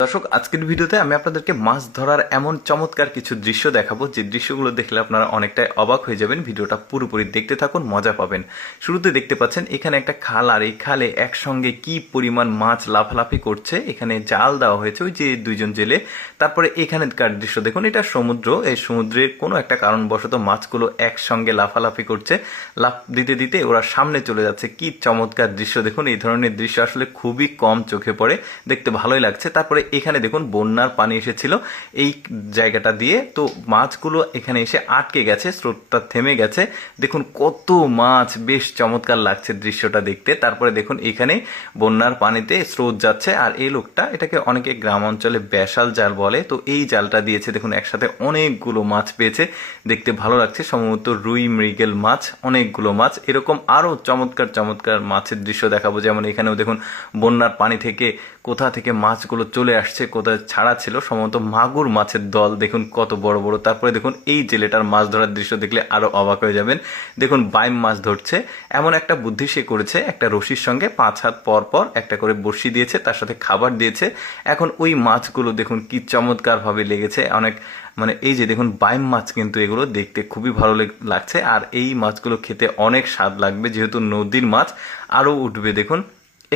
দর্শক, আজকের ভিডিওতে আমি আপনাদেরকে মাছ ধরার এমন চমৎকার কিছু দৃশ্য দেখাবো যে দৃশ্যগুলো দেখলে আপনারা অনেকটাই অবাক হয়ে যাবেন। ভিডিওটা পুরোপুরি দেখতে থাকুন, মজা পাবেন। শুরুতে দেখতে পাচ্ছেন এখানে একটা খাল, আর এই খালে একসঙ্গে কি পরিমাণ মাছ লাফালাফি করছে। এখানে জাল দেওয়া হয়েছে ওই যে দুইজন জেলে। তারপরে এখানকার দৃশ্য দেখুন, এটা সমুদ্র। এই সমুদ্রের কোনো একটা কারণবশত মাছগুলো একসঙ্গে লাফালাফি করছে, লাফ দিতে দিতে ওরা সামনে চলে যাচ্ছে। কি চমৎকার দৃশ্য দেখুন। এই ধরনের দৃশ্য আসলে খুবই কম চোখে পড়ে, দেখতে ভালোই লাগছে। তারপরে এখানে দেখুন বন্যার পানি এসেছিল এই জায়গাটা দিয়ে, তো মাছগুলো এখানে এসে আটকে গেছে, স্রোতটা থেমে গেছে। দেখুন কত মাছ, বেশ চমৎকার লাগছে দৃশ্যটা দেখতে। তারপরে দেখুন এখানে বন্যার পানিতে স্রোত যাচ্ছে, আর এই লোকটা, এটাকে অনেকে গ্রাম অঞ্চলে ব্যাসাল জাল বলে, তো এই জালটা দিয়েছে। দেখুন একসাথে অনেকগুলো মাছ পেয়েছে, দেখতে ভালো লাগছে। সম্ভবত রুই মৃগেল মাছ, অনেকগুলো মাছ। এরকম আরো চমৎকার চমৎকার মাছের দৃশ্য দেখাবো। যেমন এখানেও দেখুন বন্যার পানি থেকে কোথা থেকে মাছগুলো চলে আসছে, কোথায় ছাড়া ছিল, সম্ভবত মাগুর মাছের দল। দেখুন কত বড় বড়। তারপরে দেখুন এই জেলেটার মাছ ধরার দৃশ্য দেখলে আরো অবাক হয়ে যাবেন। দেখুন বাইম মাছ ধরছে। এমন একটা বুদ্ধি সে করেছে, একটা রশির সঙ্গে 5 হাত পর পর একটা করে বড়শি দিয়েছে, তার সাথে খাবার দিয়েছে। এখন ওই মাছগুলো দেখুন কি চমৎকার ভাবে লেগেছে। অনেক এই যে দেখুন বাইম মাছ, কিন্তু এগুলো দেখতে খুবই ভালো লাগছে। আর এই মাছগুলো খেতে অনেক স্বাদ লাগবে, যেহেতু নদীর মাছ আরো উঠবে। দেখুন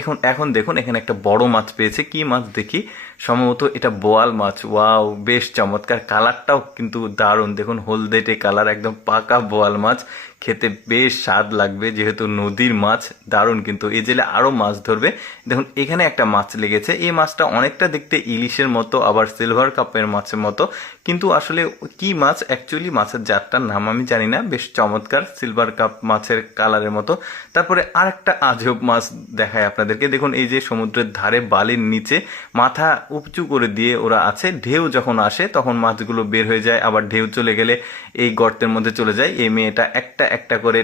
এখন এখন দেখুন এখানে একটা বড় মাছ পেয়েছে। কি মাছ দেখি, সম্ভবত এটা বোয়াল মাছ। ওয়াও, বেশ চমৎকার। কালারটাও কিন্তু দারুণ। দেখুন হলদেটে কালার, একদম পাকা বোয়াল মাছ। খেতে বেশ স্বাদ লাগবে, যেহেতু নদীর মাছ। দারুণ। কিন্তু এই জেলে আরো মাছ ধরবে। দেখুন এখানে একটা মাছ লেগেছে। এই মাছটা অনেকটা দেখতে ইলিশের মতো, আবার সিলভার কাপের মাছের মতো, কিন্তু আসলে কি মাছ অ্যাকচুয়ালি, মাছের জাতটার নাম আমি জানি না। বেশ চমৎকার, সিলভার কাপ মাছের কালারের মতো। তারপরে আরেকটা আজব মাছ দেখায় আপনাদেরকে। দেখুন এই যে সমুদ্রের ধারে বালির নিচে মাথা উঁচু করে দিয়ে ওরা আছে। ঢেউ যখন আসে তখন মাছগুলো বের হয়ে যায়, আবার ঢেউ চলে গেলে এই গর্তের মধ্যে চলে যায়। এই মেয়েটা একটা একটা করে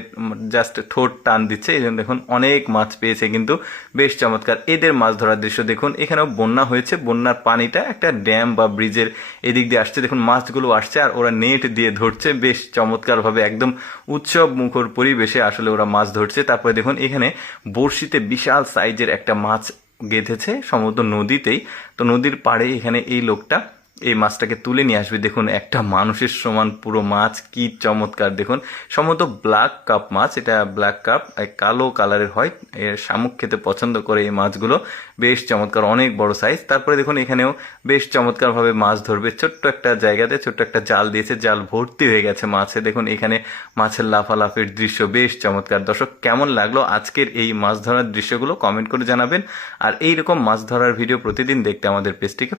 জাস্ট ঠোঁট টান দিচ্ছে। এই জন্য দেখুন অনেক মাছ পেয়েছে, কিন্তু বেশ চমৎকার। এদের মাছ ধরার দৃশ্য দেখুন। এখানেও বন্যা হয়েছে, বন্যার পানিটা একটা ড্যাম বা ব্রিজের এদিক দিয়ে আসছে। দেখুন মাছগুলো আসছে আর ওরা নেট দিয়ে ধরছে, বেশ চমৎকার ভাবে, একদম উৎসব মুখর পরিবেশে আসলে ওরা মাছ ধরছে। তারপরে দেখুন এখানে বড়শিতে বিশাল সাইজের একটা মাছ গেঁথেছে, সম্ভবত নদীতেই। তো নদীর পাড়ে এখানে এই লোকটা এই মাছটাকে তুলে নিয়ে আসবে। দেখুন একটা মানুষের সমান পুরো মাছ, কি চমৎকার। দেখুন সম্ভবত ব্ল্যাক কাপ মাছ, এটা ব্ল্যাক কাপ, কালো কালারের হয়। এর শামুক খেতে পছন্দ করে এই মাছগুলো। বেশ চমৎকার, অনেক বড় সাইজ। তারপরে দেখুন এখানেও বেশ চমৎকার ভাবে মাছ ধরবে। ছোট্ট একটা জায়গাতে ছোট্ট একটা জাল দিয়েছে, জাল ভর্তি হয়ে গেছে মাছে। দেখুন এখানে মাছের লাফালাফির দৃশ্য বেশ চমৎকার। দর্শক, কেমন লাগলো আজকের এই মাছ ধরার দৃশ্যগুলো কমেন্ট করে জানাবেন। আর এইরকম মাছ ধরার ভিডিও প্রতিদিন দেখতে আমাদের পেজটিকে